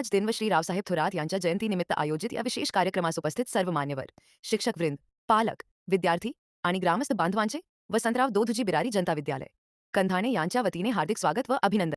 आज दिन व श्री रावसाहेब थोरात यांच्या जयंतीनिमित्त आयोजित या विशेष कार्यक्रमास उपस्थित सर्व मान्यवर, शिक्षकवृंद, पालक, विद्यार्थी आणि ग्रामस्थ बांधवांचे वसंतराव दोधुजी बिरारी जनता विद्यालय कंधाणे यांच्या वतीने हार्दिक स्वागत व अभिनंदन.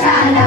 Shana